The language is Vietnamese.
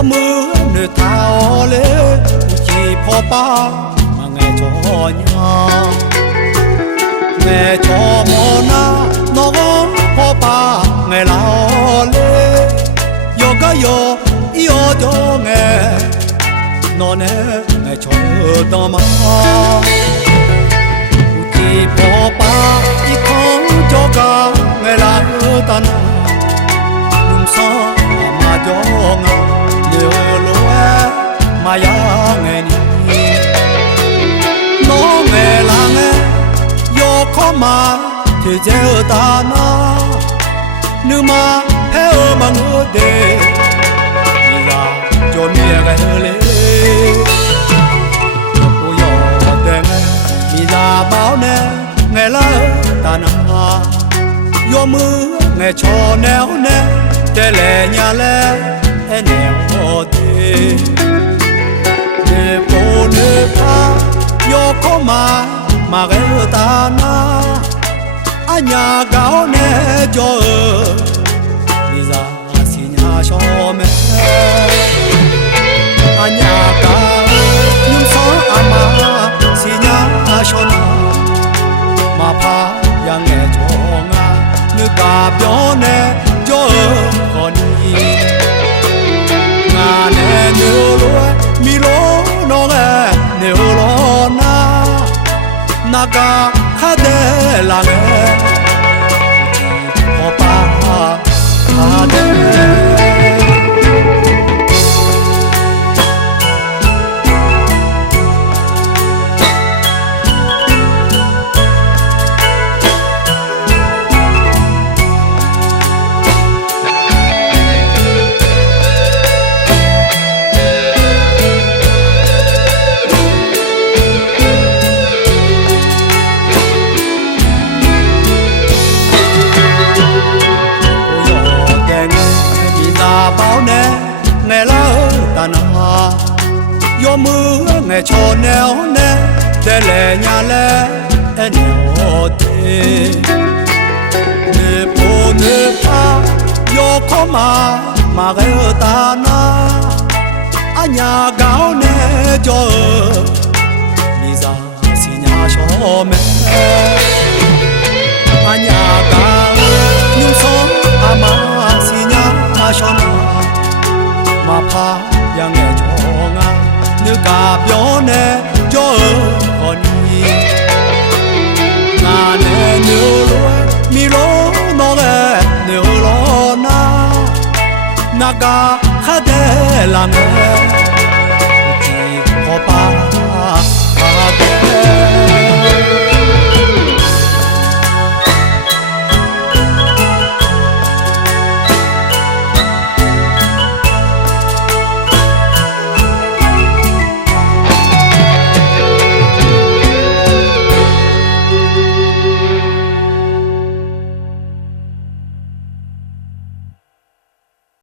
gió mưa nơi thao lê chỉ phò ba mà nghe cho nhau nghe cho mò na nó phò ba nghe lao lê yo ga yo yo cho nghe nó nè nghe cho tao mà chỉ phò ba chỉ không cho cả nghe là tan nung sa mà cho ngà nhiều lúa mà ya nghe ni nó nghe là nghe yo khó mà thì dễ ta na nếu mà theo mà ngỡ đề đi ra cho nia cái lệ cô yo đen đi ra báo nè nghe là ta na yo mưa nghe cho néo nè để lệ nhà lệ nèo thế để cô nè pa yo có mà cái ta na anh nhà gạo nè cho đi ra xin nhà cho mẹ anh nhà gạo nhưng sao ama xin nhà cho na mà pa yang nghe cho nga nữ cả gió nè cho con đi ngà nè nhiều lúa mi lúa nó nghe nhiều lo na naga khá đê là nghe chỉ có ba khá đê báo nè nghe lỡ ta na gió mưa nghe cho néo nè để lệ nhà lệ nèo thế nè bố nè pa gió khó mà cái ta na anh nhà gạo nè cho đi ra xin nhà cho mẹ anh nhà gạo nhưng sống mà xin nhà cho nó mà pa yang nghe cho nga nữ cả gió nè cho con đi ngà nè nhiều lúa mi lúa nó nghe nhiều lo na naga khá đê là nghe